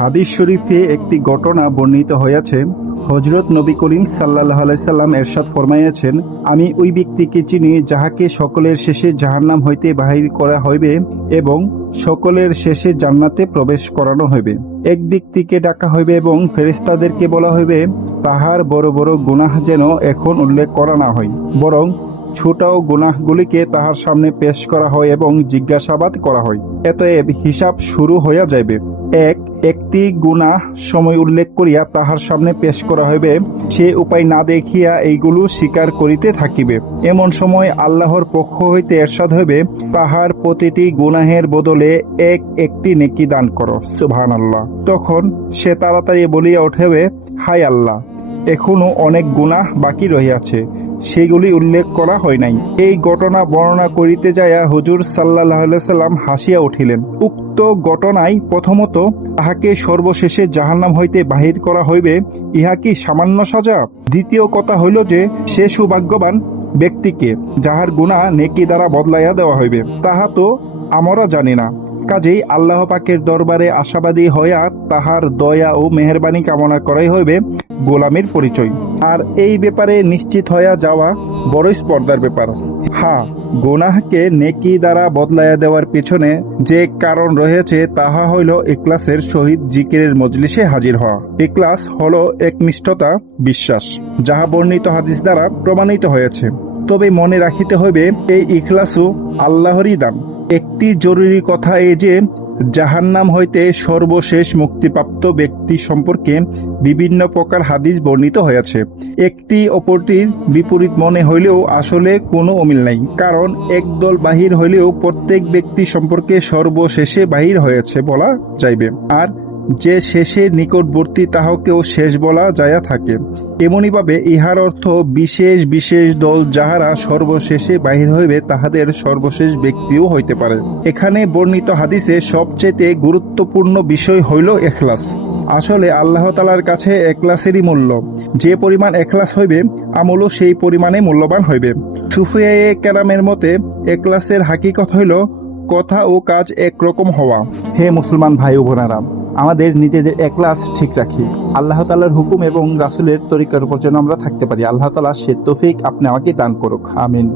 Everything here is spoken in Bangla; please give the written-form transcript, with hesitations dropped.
হাদিস শরীফে একটি ঘটনা বর্ণিত হয়েছে। হযরত নবী করিম সাল্লাল্লাহু আলাইহি সাল্লাম এরশাদ ফরমাইয়াছেন, আমি ওই ব্যক্তিকে চিনি যাহাকে সকলের শেষে জাহান্নাম হইতে বাহির করা হইবে এবং সকলের শেষে জান্নাতে প্রবেশ করানো হইবে। এক ব্যক্তিকে ডাকা হইবে এবং ফেরেশতাদেরকে বলা হইবে, তাহার বড় বড় গুনাহ যেন এখন উল্লেখ করা না হয়, বরং ছোট গুনাহগুলিকে তাহার সামনে পেশ করা হয় এবং জিজ্ঞাসাবাদ করা হয়। অতএব হিসাব শুরু হইয়া যাইবে। একটি গুনাহ সময় উল্লেখ করিয়া তাহার সামনে পেশ করা হইবে, সে উপায় না দেখিয়া এইগুলো স্বীকার করিতে থাকিবে। এমন সময় আল্লাহর পক্ষ হইতে এরশাদ হইবে, তাহার প্রতিটি গুনাহের বদলে একটি নেকি দান করো। সুবহানাল্লাহ। তখন সে তাড়াতাড়ি বলিয়া উঠিবে, হায় আল্লাহ, এখনো অনেক গুনাহ বাকি রহিয়াছে, সেগুলি উল্লেখ করা হয় নাই। এই ঘটনা বর্ণনা করিতে যাইয়া হুজুর সাল্লাল্লাহু আলাইহি সাল্লাম হাসিয়া উঠিলেন। উক্ত ঘটনায় প্রথমত তাহাকে সর্বশেষে জাহান্নাম হইতে বাহির করা হইবে, ইহা কি সামান্য সাজা? দ্বিতীয় কথা হইল যে সে সৌভাগ্যবান ব্যক্তিকে যাহার গুনাহ নেকি দ্বারা বদলাইয়া দেওয়া হইবে, তাহা তো আমরা জানি না। কাজেই আল্লাহ পাকের দরবারে আশাবাদী হইয়া তাহার দয়া ও মেহেরবানি কামনা করাই হইবে গোলামের পরিচয়। আর এই ব্যাপারে নিশ্চিত হইয়া যাওয়া বড়ই স্পর্ধার ব্যাপার। গুনাহকে নেকি দ্বারা বদলাইয়া দেওয়ার পিছনে যে কারণ রয়েছে তাহা হইল ইখলাসের সহিত জিকিরের মজলিসে হাজির হওয়া। ইখলাস হলো একনিষ্ঠতা, বিশ্বাস, যাহা বর্ণিত হাদিস দ্বারা প্রমাণিত হয়েছে। তবে মনে রাখিতে হইবে এই ইখলাসও আল্লাহরই দান। একটি জরুরি কথা এই যে জাহান্নাম হইতে সর্বশেষ মুক্তিপ্রাপ্ত ব্যক্তি সম্পর্কে বিভিন্ন প্রকার হাদিস বর্ণিত হয়েছে। একটি অপরটির বিপরীত মনে হইলেও আসলে কোনো অমিল নাই, কারণ একদল বাহির হইলেও প্রত্যেক ব্যক্তি সম্পর্কে সর্বশেষে বাহির হয়েছে বলা যাইবে, আর যে শেষে নিকটবর্তী তাহাকেও শেষ বলা যাইয়া থাকে। এমনিভাবে ইহার অর্থ বিশেষ বিশেষ দল যাহারা সর্বশেষে বাহির হইবে তাহাদের সর্বশেষ ব্যক্তিও হইতে পারে। এখানে বর্ণিত হাদিসে সবচেয়ে গুরুত্বপূর্ণ বিষয় হইল ইখলাস। আসলে আল্লাহ তাআলার কাছে ইখলাসেরই মূল্য। যে পরিমাণ ইখলাস হইবে আমলও সেই পরিমাণে মূল্যবান হইবে। সুফিয়ায়ে কেরামের মতে ইখলাসের হাকিকত হইল কথা ও কাজ একরকম হওয়া। হে মুসলমান ভাই ও বোনেরা, আমাদের নিজেদের ইখলাস ঠিক রাখি। আল্লাহ তাআলার হুকুম এবং রাসূলের তরিকার উপর যেন আমরা থাকতে পারি। আল্লাহ তাআলা সে তৌফিক আপনি আমাকে দান করুক। আমিন।